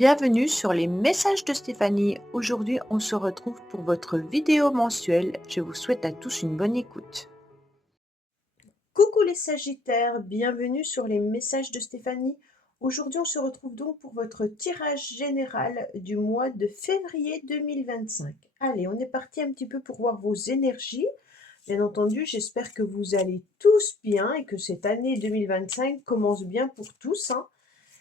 Bienvenue sur les messages de Stéphanie. Aujourd'hui, on se retrouve pour votre vidéo mensuelle. Je vous souhaite à tous une bonne écoute. Coucou les Sagittaires, bienvenue sur les messages de Stéphanie. Aujourd'hui, on se retrouve donc pour votre tirage général du mois de février 2025. Allez, on est parti un petit peu pour voir vos énergies. Bien entendu, j'espère que vous allez tous bien et que cette année 2025 commence bien pour tous, hein.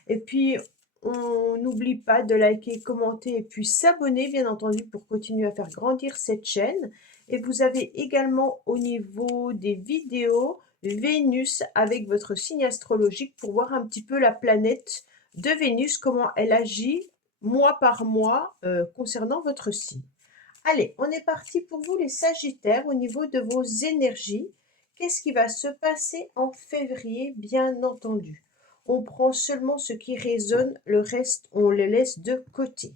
Et puis, on n'oublie pas de liker, commenter et puis s'abonner, bien entendu, pour continuer à faire grandir cette chaîne. Et vous avez également au niveau des vidéos Vénus avec votre signe astrologique pour voir un petit peu la planète de Vénus, comment elle agit mois par mois concernant votre signe. Allez, on est parti pour vous les Sagittaires au niveau de vos énergies. Qu'est-ce qui va se passer en février, bien entendu? On prend seulement ce qui résonne, le reste, on le laisse de côté.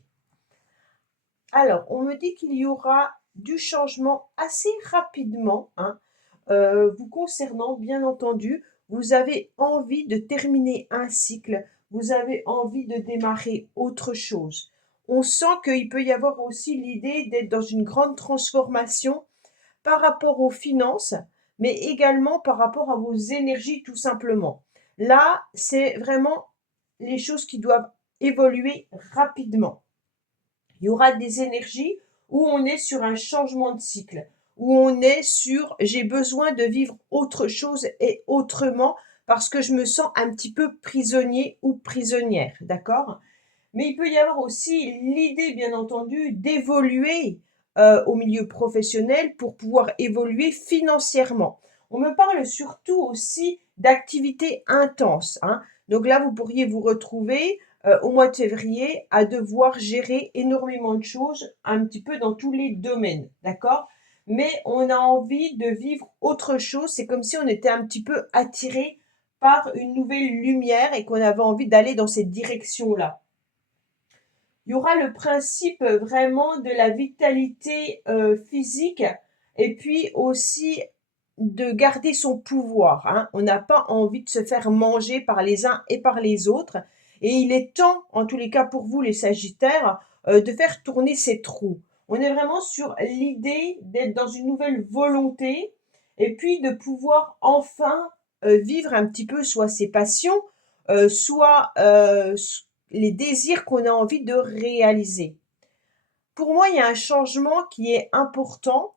Alors, on me dit qu'il y aura du changement assez rapidement, hein, vous concernant, bien entendu. Vous avez envie de terminer un cycle, vous avez envie de démarrer autre chose. On sent qu'il peut y avoir aussi l'idée d'être dans une grande transformation par rapport aux finances, mais également par rapport à vos énergies tout simplement. Là, c'est vraiment les choses qui doivent évoluer rapidement. Il y aura des énergies où on est sur un changement de cycle, où on est sur j'ai besoin de vivre autre chose et autrement parce que je me sens un petit peu prisonnier ou prisonnière, d'accord? Mais il peut y avoir aussi l'idée, bien entendu, d'évoluer au milieu professionnel pour pouvoir évoluer financièrement. On me parle surtout aussi d'activités intenses, hein. Donc là, vous pourriez vous retrouver au mois de février à devoir gérer énormément de choses un petit peu dans tous les domaines, d'accord? Mais on a envie de vivre autre chose. C'est comme si on était un petit peu attiré par une nouvelle lumière et qu'on avait envie d'aller dans cette direction-là. Il y aura le principe vraiment de la vitalité physique et puis aussi de garder son pouvoir, hein. On n'a pas envie de se faire manger par les uns et par les autres. Et il est temps, en tous les cas pour vous les Sagittaires, de faire tourner ces trous. On est vraiment sur l'idée d'être dans une nouvelle volonté et puis de pouvoir enfin vivre un petit peu soit ses passions, soit les désirs qu'on a envie de réaliser. Pour moi, il y a un changement qui est important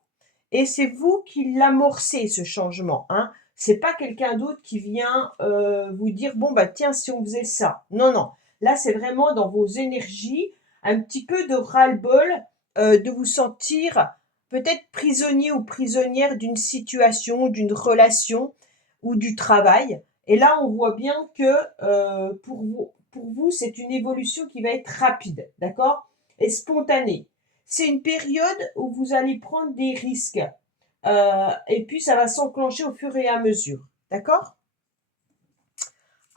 et c'est vous qui l'amorcez ce changement, hein. C'est pas quelqu'un d'autre qui vient vous dire bon bah tiens si on faisait ça. Non non, là c'est vraiment dans vos énergies un petit peu de ras-le-bol, de vous sentir peut-être prisonnier ou prisonnière d'une situation, d'une relation ou du travail. Et là on voit bien que pour vous c'est une évolution qui va être rapide, d'accord, et spontanée. C'est une période où vous allez prendre des risques. Et puis, ça va s'enclencher au fur et à mesure. D'accord?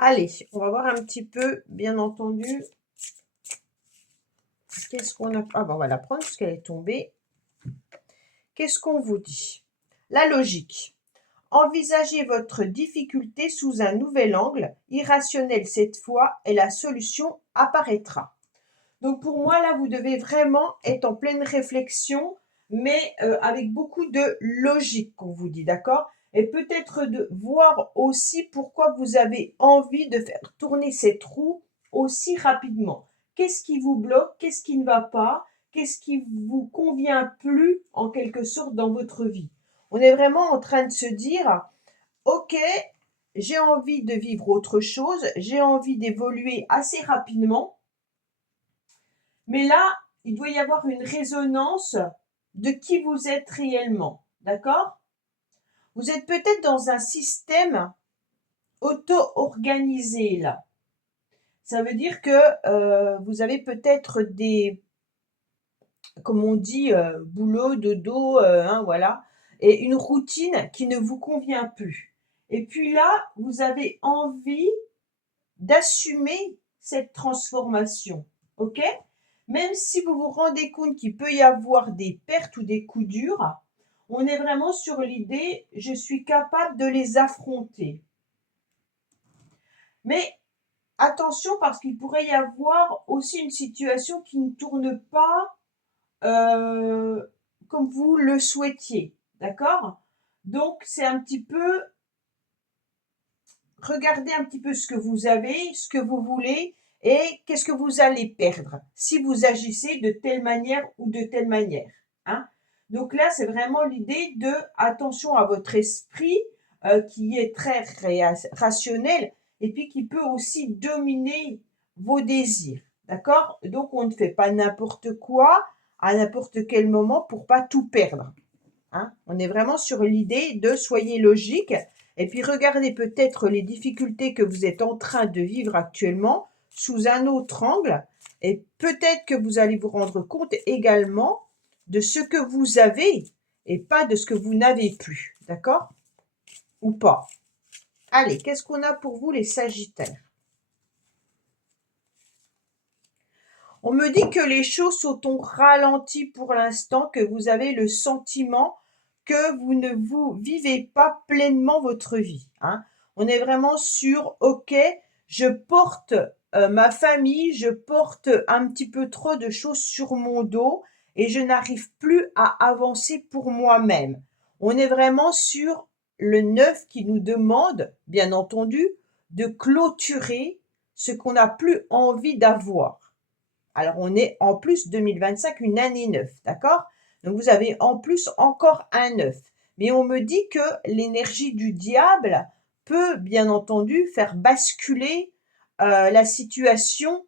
Allez, on va voir un petit peu, bien entendu, qu'est-ce qu'on a. Ah ben, on va la prendre parce qu'elle est tombée. Qu'est-ce qu'on vous dit? La logique. Envisagez votre difficulté sous un nouvel angle, irrationnel cette fois, et la solution apparaîtra. Donc pour moi, là, vous devez vraiment être en pleine réflexion, mais avec beaucoup de logique, qu'on vous dit, d'accord? Et peut-être de voir aussi pourquoi vous avez envie de faire tourner cette roue aussi rapidement. Qu'est-ce qui vous bloque? Qu'est-ce qui ne va pas? Qu'est-ce qui vous convient plus, en quelque sorte, dans votre vie? On est vraiment en train de se dire, ok, j'ai envie de vivre autre chose, j'ai envie d'évoluer assez rapidement, mais là, il doit y avoir une résonance de qui vous êtes réellement. D'accord? Vous êtes peut-être dans un système auto-organisé là. Ça veut dire que vous avez peut-être des, comme on dit, boulot, dodo, hein, voilà, et une routine qui ne vous convient plus. Et puis là, vous avez envie d'assumer cette transformation. OK? Même si vous vous rendez compte qu'il peut y avoir des pertes ou des coups durs, on est vraiment sur l'idée, je suis capable de les affronter. Mais attention parce qu'il pourrait y avoir aussi une situation qui ne tourne pas comme vous le souhaitiez, d'accord? Donc, c'est un petit peu, regardez un petit peu ce que vous avez, ce que vous voulez et qu'est-ce que vous allez perdre si vous agissez de telle manière ou de telle manière, hein? Donc là, c'est vraiment l'idée de attention à votre esprit qui est très rationnel et puis qui peut aussi dominer vos désirs, d'accord? Donc, on ne fait pas n'importe quoi à n'importe quel moment pour pas tout perdre, hein. On est vraiment sur l'idée de soyez logique et puis regardez peut-être les difficultés que vous êtes en train de vivre actuellement sous un autre angle et peut-être que vous allez vous rendre compte également de ce que vous avez et pas de ce que vous n'avez plus, d'accord? Ou pas. Allez, qu'est-ce qu'on a pour vous les Sagittaires? On me dit que les choses sont au ralenti pour l'instant, que vous avez le sentiment que vous ne vous vivez pas pleinement votre vie, hein. On est vraiment sur, ok, je porte ma famille, je porte un petit peu trop de choses sur mon dos et je n'arrive plus à avancer pour moi-même. On est vraiment sur le 9 qui nous demande, bien entendu, de clôturer ce qu'on n'a plus envie d'avoir. Alors, on est en plus 2025, une année 9, d'accord? Donc, vous avez en plus encore un 9. Mais on me dit que l'énergie du diable peut, bien entendu, faire basculer la situation,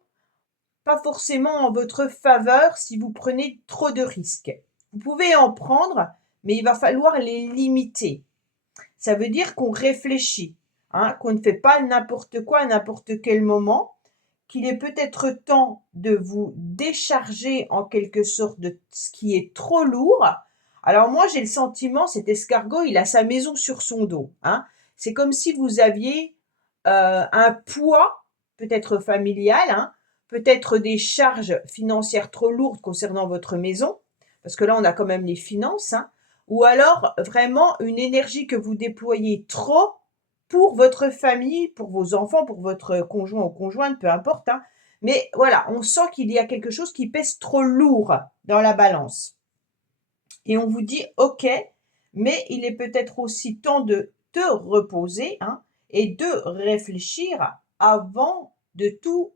pas forcément en votre faveur si vous prenez trop de risques. Vous pouvez en prendre, mais il va falloir les limiter. Ça veut dire qu'on réfléchit, hein, qu'on ne fait pas n'importe quoi à n'importe quel moment, qu'il est peut-être temps de vous décharger en quelque sorte de ce qui est trop lourd. Alors moi, j'ai le sentiment, cet escargot, il a sa maison sur son dos, hein. C'est comme si vous aviez un poids, peut-être familial, hein, peut-être des charges financières trop lourdes concernant votre maison, parce que là, on a quand même les finances, hein, ou alors vraiment une énergie que vous déployez trop pour votre famille, pour vos enfants, pour votre conjoint ou conjointe, peu importe, hein. Mais voilà, on sent qu'il y a quelque chose qui pèse trop lourd dans la balance. Et on vous dit, OK, mais il est peut-être aussi temps de te reposer, hein, et de réfléchir avant de tout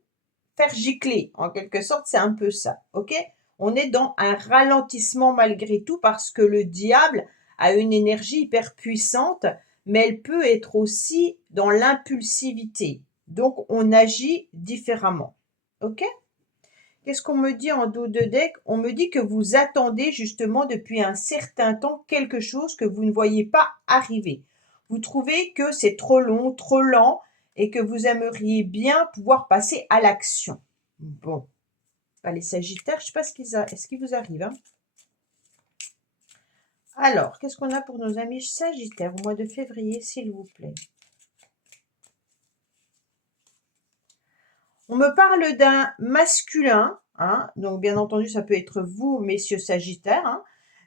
faire gicler. En quelque sorte, c'est un peu ça, OK? On est dans un ralentissement malgré tout parce que le diable a une énergie hyper puissante, mais elle peut être aussi dans l'impulsivité. Donc, on agit différemment, OK? Qu'est-ce qu'on me dit en dos de deck? On me dit que vous attendez justement depuis un certain temps quelque chose que vous ne voyez pas arriver. Vous trouvez que c'est trop long, trop lent et que vous aimeriez bien pouvoir passer à l'action. Bon, les Sagittaires, je ne sais pas ce qui vous arrive, hein. Alors, qu'est-ce qu'on a pour nos amis Sagittaires au mois de février, s'il vous plaît? On me parle d'un masculin, hein, donc bien entendu, ça peut être vous, messieurs Sagittaires, hein,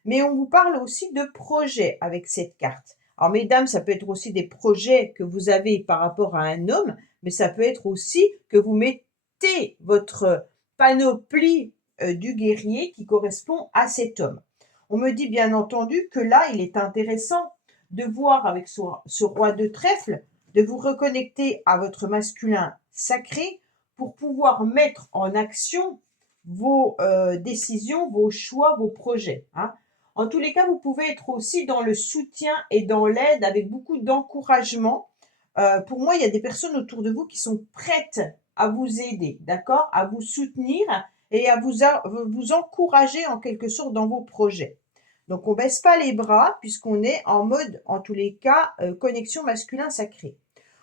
mais on vous parle aussi de projets avec cette carte. Alors, mesdames, ça peut être aussi des projets que vous avez par rapport à un homme, mais ça peut être aussi que vous mettez votre panoplie du guerrier qui correspond à cet homme. On me dit bien entendu que là, il est intéressant de voir avec ce roi de trèfle, de vous reconnecter à votre masculin sacré, pour pouvoir mettre en action vos décisions, vos choix, vos projets, hein. En tous les cas, vous pouvez être aussi dans le soutien et dans l'aide avec beaucoup d'encouragement. Pour moi, il y a des personnes autour de vous qui sont prêtes à vous aider, d'accord, à vous soutenir et à vous encourager en quelque sorte dans vos projets. Donc, on ne baisse pas les bras puisqu'on est en mode, en tous les cas, connexion masculin sacré.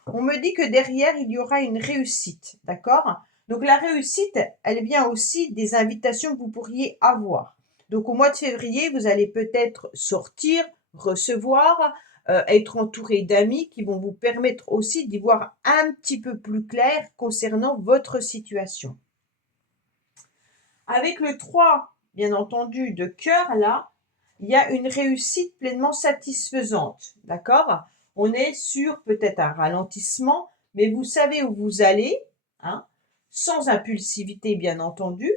On me dit que derrière, il y aura une réussite, d'accord? Donc la réussite, elle vient aussi des invitations que vous pourriez avoir. Donc au mois de février, vous allez peut-être sortir, recevoir, être entouré d'amis qui vont vous permettre aussi d'y voir un petit peu plus clair concernant votre situation. Avec le 3, bien entendu, de cœur, là, il y a une réussite pleinement satisfaisante, d'accord? On est sur peut-être un ralentissement, mais vous savez où vous allez, hein, sans impulsivité bien entendu,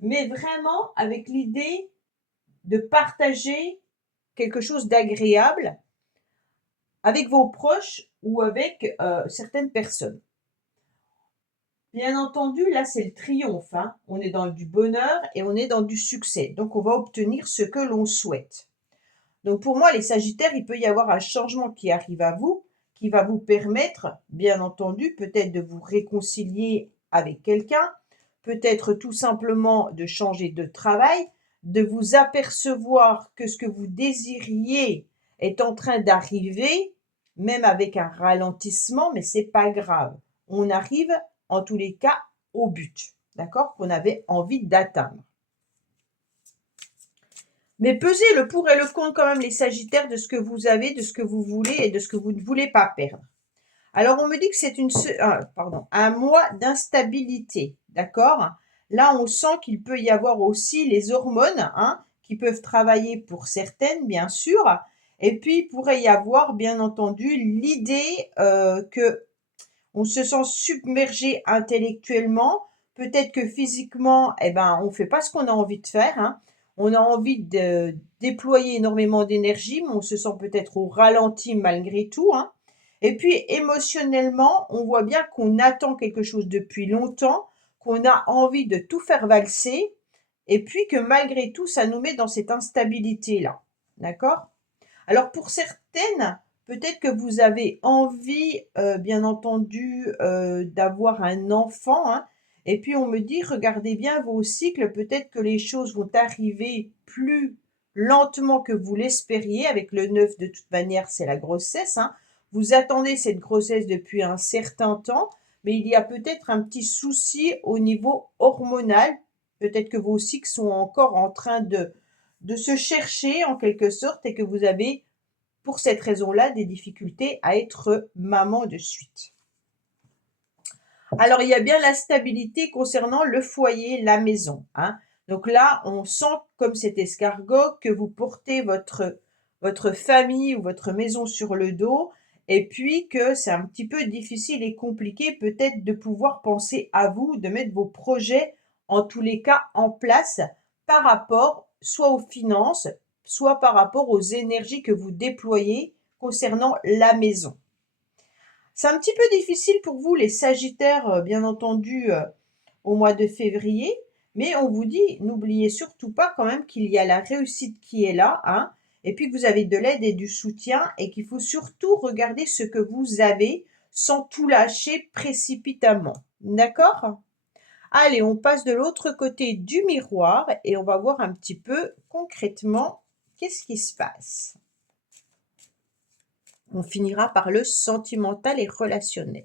mais vraiment avec l'idée de partager quelque chose d'agréable avec vos proches ou avec certaines personnes. Bien entendu, là, c'est le triomphe, hein. On est dans du bonheur et on est dans du succès. Donc, on va obtenir ce que l'on souhaite. Donc, pour moi, les Sagittaires, il peut y avoir un changement qui arrive à vous, qui va vous permettre, bien entendu, peut-être de vous réconcilier avec quelqu'un, peut-être tout simplement de changer de travail, de vous apercevoir que ce que vous désiriez est en train d'arriver, même avec un ralentissement, mais c'est pas grave. On arrive, en tous les cas, au but, d'accord, qu'on avait envie d'atteindre. Mais pesez le pour et le contre quand même, les Sagittaires, de ce que vous avez, de ce que vous voulez et de ce que vous ne voulez pas perdre. Alors, on me dit que c'est un mois d'instabilité, d'accord? Là, on sent qu'il peut y avoir aussi les hormones, hein, qui peuvent travailler pour certaines, bien sûr. Et puis, il pourrait y avoir, bien entendu, l'idée que on se sent submergé intellectuellement. Peut-être que physiquement, eh ben, on ne fait pas ce qu'on a envie de faire, hein. On a envie de déployer énormément d'énergie, mais on se sent peut-être au ralenti malgré tout, hein. Et puis émotionnellement, on voit bien qu'on attend quelque chose depuis longtemps, qu'on a envie de tout faire valser, et puis que malgré tout, ça nous met dans cette instabilité-là. D'accord? Alors pour certaines, peut-être que vous avez envie, bien entendu, d'avoir un enfant, hein, et puis on me dit: «Regardez bien vos cycles, peut-être que les choses vont arriver plus lentement que vous l'espériez». Avec le 9, de toute manière, c'est la grossesse, hein. Vous attendez cette grossesse depuis un certain temps, mais il y a peut-être un petit souci au niveau hormonal. Peut-être que vos cycles sont encore en train de se chercher en quelque sorte et que vous avez, pour cette raison-là, des difficultés à être maman de suite. Alors, il y a bien la stabilité concernant le foyer, la maison, hein. Donc là, on sent, comme cet escargot, que vous portez votre famille ou votre maison sur le dos, et puis que c'est un petit peu difficile et compliqué peut-être de pouvoir penser à vous, de mettre vos projets, en tous les cas, en place par rapport soit aux finances, soit par rapport aux énergies que vous déployez concernant la maison. C'est un petit peu difficile pour vous, les Sagittaires, bien entendu, au mois de février, mais on vous dit, n'oubliez surtout pas quand même qu'il y a la réussite qui est là, hein, et puis que vous avez de l'aide et du soutien, et qu'il faut surtout regarder ce que vous avez sans tout lâcher précipitamment. D'accord? Allez, on passe de l'autre côté du miroir et on va voir un petit peu concrètement qu'est-ce qui se passe. On finira par le sentimental et relationnel.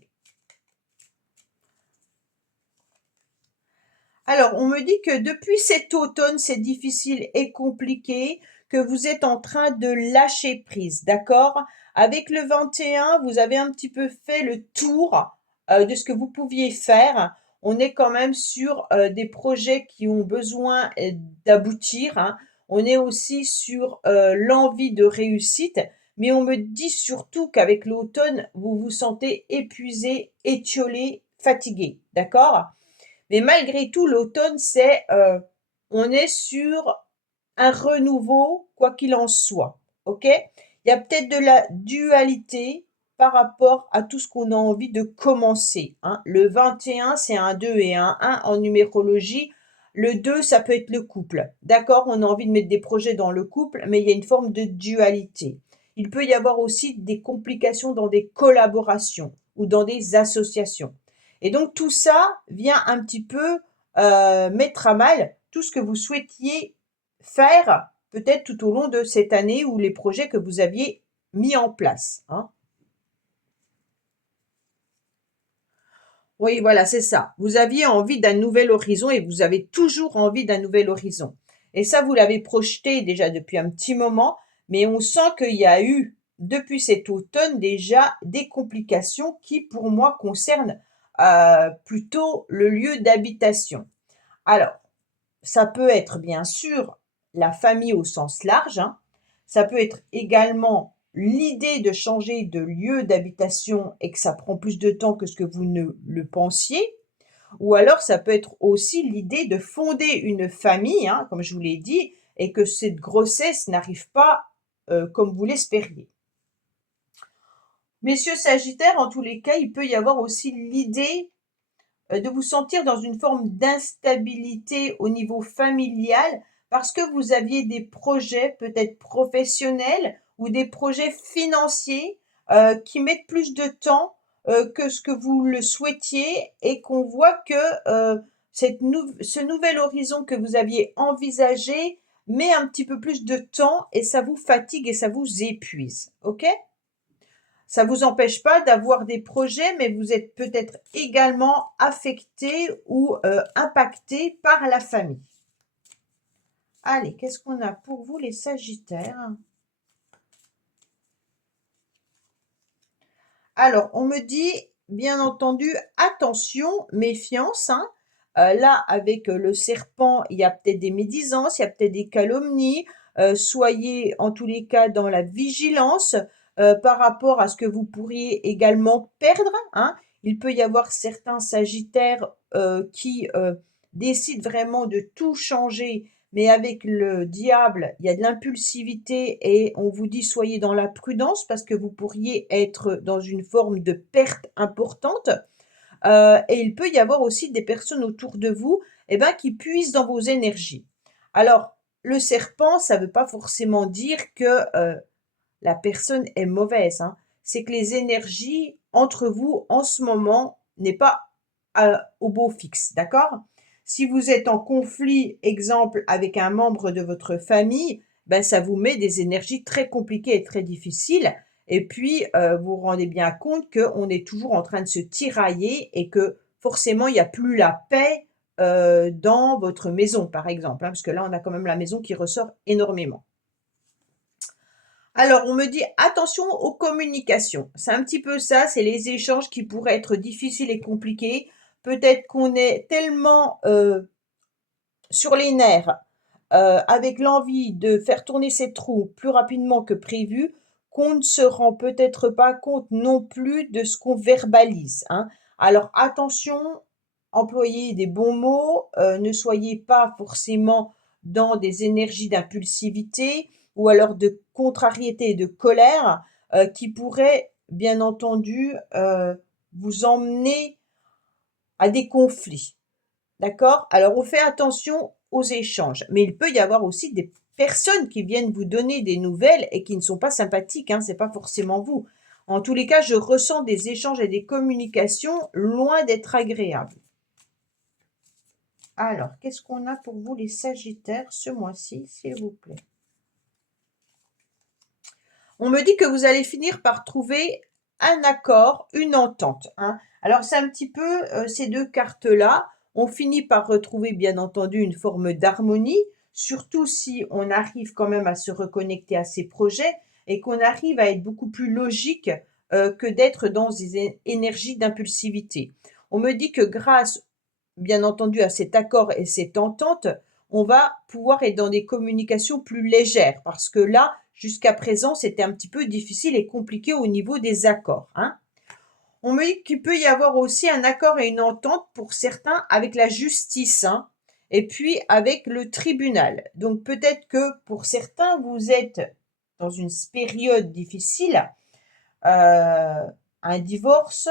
Alors, on me dit que depuis cet automne, c'est difficile et compliqué, que vous êtes en train de lâcher prise, d'accord? Avec le 21, vous avez un petit peu fait le tour de ce que vous pouviez faire. On est quand même sur des projets qui ont besoin d'aboutir, hein. On est aussi sur l'envie de réussite, mais on me dit surtout qu'avec l'automne, vous vous sentez épuisé, étiolé, fatigué, d'accord? Mais malgré tout, l'automne, on est sur un renouveau, quoi qu'il en soit. OK? Il y a peut-être de la dualité par rapport à tout ce qu'on a envie de commencer, hein. Le 21, c'est un 2 et un 1 en numérologie. Le 2, ça peut être le couple. D'accord? On a envie de mettre des projets dans le couple, mais il y a une forme de dualité. Il peut y avoir aussi des complications dans des collaborations ou dans des associations. Et donc tout ça vient un petit peu mettre à mal tout ce que vous souhaitiez faire peut-être tout au long de cette année ou les projets que vous aviez mis en place, hein. Oui, voilà, c'est ça. Vous aviez envie d'un nouvel horizon et vous avez toujours envie d'un nouvel horizon. Et ça, vous l'avez projeté déjà depuis un petit moment, mais on sent qu'il y a eu, depuis cet automne, déjà des complications qui, pour moi, concernent plutôt le lieu d'habitation. Alors, ça peut être bien sûr la famille au sens large, hein. Ça peut être également l'idée de changer de lieu d'habitation et que ça prend plus de temps que ce que vous ne le pensiez, Ou alors ça peut être aussi l'idée de fonder une famille, hein, comme je vous l'ai dit, et que cette grossesse n'arrive pas, comme vous l'espériez. Messieurs Sagittaires, en tous les cas, il peut y avoir aussi l'idée de vous sentir dans une forme d'instabilité au niveau familial parce que vous aviez des projets peut-être professionnels ou des projets financiers qui mettent plus de temps que ce que vous le souhaitiez et qu'on voit que ce nouvel horizon que vous aviez envisagé met un petit peu plus de temps et ça vous fatigue et ça vous épuise. OK? Ça vous empêche pas d'avoir des projets, mais vous êtes peut-être également affecté ou impacté par la famille. Allez, qu'est-ce qu'on a pour vous les Sagittaires? Alors, on me dit, bien entendu, attention, méfiance, hein. Là, avec le serpent, il y a peut-être des médisances, il y a peut-être des calomnies. Soyez en tous les cas dans la vigilance par rapport à ce que vous pourriez également perdre, hein. Il peut y avoir certains Sagittaires qui décident vraiment de tout changer, mais avec le diable, il y a de l'impulsivité et on vous dit soyez dans la prudence parce que vous pourriez être dans une forme de perte importante. Et il peut y avoir aussi des personnes autour de vous, eh ben, qui puisent dans vos énergies. Alors, le serpent, ça ne veut pas forcément dire que la personne est mauvaise, hein. C'est que les énergies entre vous en ce moment n'est pas au beau fixe, d'accord? Si vous êtes en conflit, exemple, avec un membre de votre famille, ben, ça vous met des énergies très compliquées et très difficiles. Et puis, vous vous rendez bien compte qu'on est toujours en train de se tirailler et que forcément, il n'y a plus la paix dans votre maison, par exemple, hein, parce que là, on a quand même la maison qui ressort énormément. Alors, on me dit attention aux communications. C'est un petit peu ça, c'est les échanges qui pourraient être difficiles et compliqués. Peut-être qu'on est tellement sur les nerfs, avec l'envie de faire tourner cette roue plus rapidement que prévu, qu'on ne se rend peut-être pas compte non plus de ce qu'on verbalise, hein. Alors attention, employez des bons mots, ne soyez pas forcément dans des énergies d'impulsivité ou alors de contrariété et de colère, qui pourraient bien entendu, vous emmener à des conflits. D'accord? Alors, on fait attention aux échanges, mais il peut y avoir aussi des personnes qui viennent vous donner des nouvelles et qui ne sont pas sympathiques, hein, c'est pas forcément vous. En tous les cas, je ressens des échanges et des communications loin d'être agréables. Alors, qu'est-ce qu'on a pour vous les Sagittaires ce mois-ci, s'il vous plaît? On me dit que vous allez finir par trouver un accord, une entente, hein. Alors, c'est un petit peu ces deux cartes-là. On finit par retrouver, bien entendu, une forme d'harmonie, surtout si on arrive quand même à se reconnecter à ses projets et qu'on arrive à être beaucoup plus logique que d'être dans des énergies d'impulsivité. On me dit que grâce, bien entendu, à cet accord et cette entente, on va pouvoir être dans des communications plus légères parce que là, jusqu'à présent, c'était un petit peu difficile et compliqué au niveau des accords, hein. On me dit qu'il peut y avoir aussi un accord et une entente pour certains avec la justice, hein, et puis avec le tribunal. Donc peut-être que pour certains, vous êtes dans une période difficile, un divorce,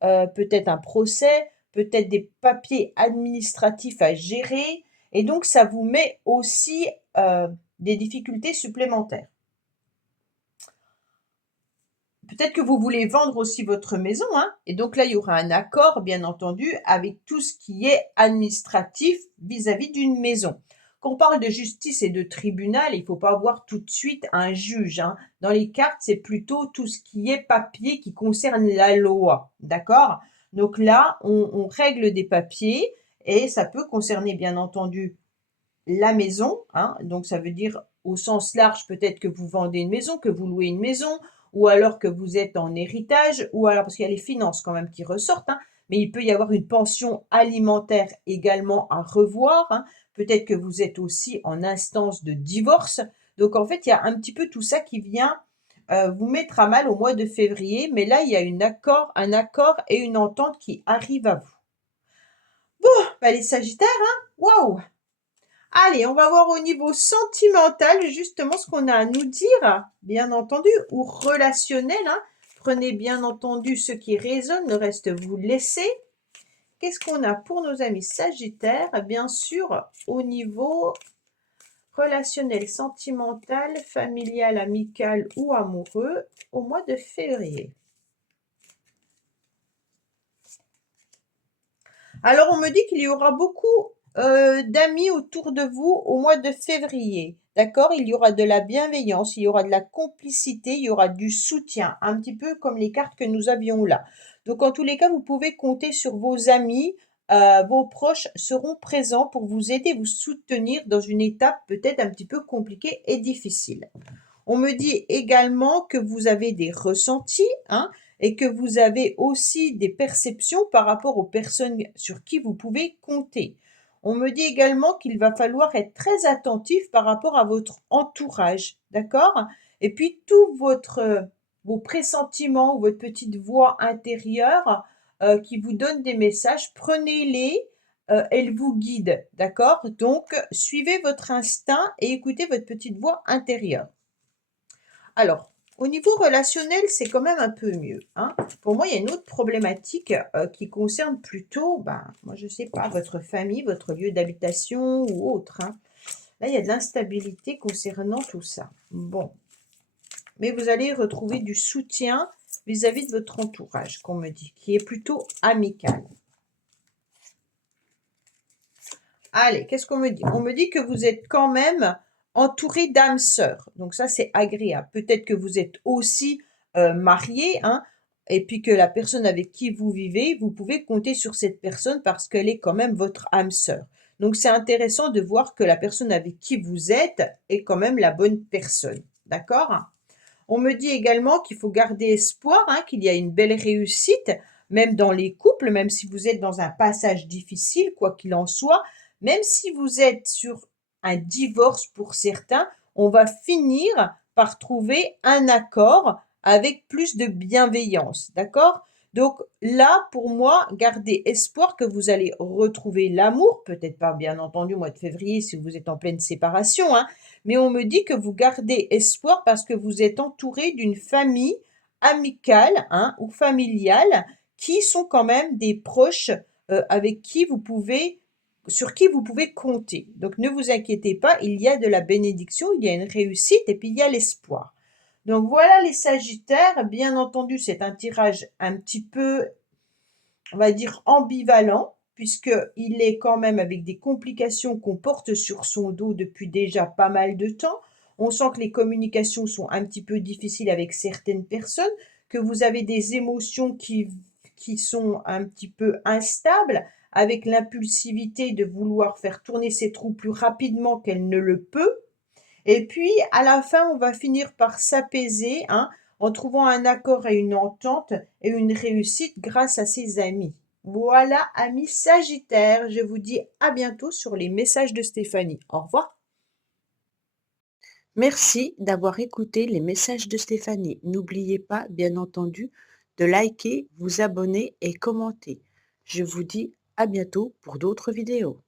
peut-être un procès, peut-être des papiers administratifs à gérer, et donc ça vous met aussi des difficultés supplémentaires. Peut-être que vous voulez vendre aussi votre maison, hein, et donc là, il y aura un accord, bien entendu, avec tout ce qui est administratif vis-à-vis d'une maison. Quand on parle de justice et de tribunal, il ne faut pas voir tout de suite un juge, hein. Dans les cartes, c'est plutôt tout ce qui est papier qui concerne la loi, d'accord? Donc là, on règle des papiers et ça peut concerner, bien entendu, la maison, hein, donc ça veut dire au sens large peut-être que vous vendez une maison, que vous louez une maison, ou alors que vous êtes en héritage, ou alors parce qu'il y a les finances quand même qui ressortent, hein, mais il peut y avoir une pension alimentaire également à revoir, hein. Peut-être que vous êtes aussi en instance de divorce. Donc en fait, il y a un petit peu tout ça qui vient vous mettre à mal au mois de février, mais là, il y a un accord et une entente qui arrivent à vous. Bah, les Sagittaires, hein, waouh! Allez, on va voir au niveau sentimental justement ce qu'on a à nous dire, bien entendu, ou relationnel, hein. Prenez bien entendu ce qui résonne, le reste vous laissez. Qu'est-ce qu'on a pour nos amis Sagittaires? Bien sûr, au niveau relationnel, sentimental, familial, amical ou amoureux au mois de février. Alors, on me dit qu'il y aura beaucoup d'amis autour de vous au mois de février. D'accord? Il y aura de la bienveillance, il y aura de la complicité, il y aura du soutien, un petit peu comme les cartes que nous avions là. Donc, en tous les cas, vous pouvez compter sur vos amis, vos proches seront présents pour vous aider, vous soutenir dans une étape peut-être un petit peu compliquée et difficile. On me dit également que vous avez des ressentis, hein, et que vous avez aussi des perceptions par rapport aux personnes sur qui vous pouvez compter. On me dit également qu'il va falloir être très attentif par rapport à votre entourage, d'accord? Et puis tout vos pressentiments ou votre petite voix intérieure qui vous donne des messages, prenez-les, elle vous guide, d'accord? Donc suivez votre instinct et écoutez votre petite voix intérieure. Alors, au niveau relationnel, c'est quand même un peu mieux, hein. Pour moi, il y a une autre problématique qui concerne plutôt, ben, moi je ne sais pas, votre famille, votre lieu d'habitation ou autre, hein. Là, il y a de l'instabilité concernant tout ça. Bon, mais vous allez retrouver du soutien vis-à-vis de votre entourage, qu'on me dit, qui est plutôt amical. Allez, qu'est-ce qu'on me dit? On me dit que vous êtes quand même entouré d'âmes sœurs. Donc ça, c'est agréable. Peut-être que vous êtes aussi marié, hein, et puis que la personne avec qui vous vivez, vous pouvez compter sur cette personne parce qu'elle est quand même votre âme sœur. Donc c'est intéressant de voir que la personne avec qui vous êtes est quand même la bonne personne. D'accord? On me dit également qu'il faut garder espoir, hein, qu'il y a une belle réussite, même dans les couples, même si vous êtes dans un passage difficile, quoi qu'il en soit, même si vous êtes sur un divorce pour certains, on va finir par trouver un accord avec plus de bienveillance, d'accord? Donc là, pour moi, gardez espoir que vous allez retrouver l'amour, peut-être pas bien entendu au mois de février si vous êtes en pleine séparation, hein, mais on me dit que vous gardez espoir parce que vous êtes entouré d'une famille amicale, hein, ou familiale qui sont quand même des proches avec qui vous pouvez sur qui vous pouvez compter. Donc ne vous inquiétez pas, il y a de la bénédiction, il y a une réussite et puis il y a l'espoir. Donc voilà les Sagittaires, bien entendu c'est un tirage un petit peu, on va dire, ambivalent, puisqu'il est quand même avec des complications qu'on porte sur son dos depuis déjà pas mal de temps. On sent que les communications sont un petit peu difficiles avec certaines personnes, que vous avez des émotions qui sont un petit peu instables, avec l'impulsivité de vouloir faire tourner ses trous plus rapidement qu'elle ne le peut. Et puis, à la fin, on va finir par s'apaiser, hein, en trouvant un accord et une entente et une réussite grâce à ses amis. Voilà, amis Sagittaires, je vous dis à bientôt sur les messages de Stéphanie. Au revoir. Merci d'avoir écouté les messages de Stéphanie. N'oubliez pas, bien entendu, de liker, vous abonner et commenter. Je vous dis à bientôt pour d'autres vidéos.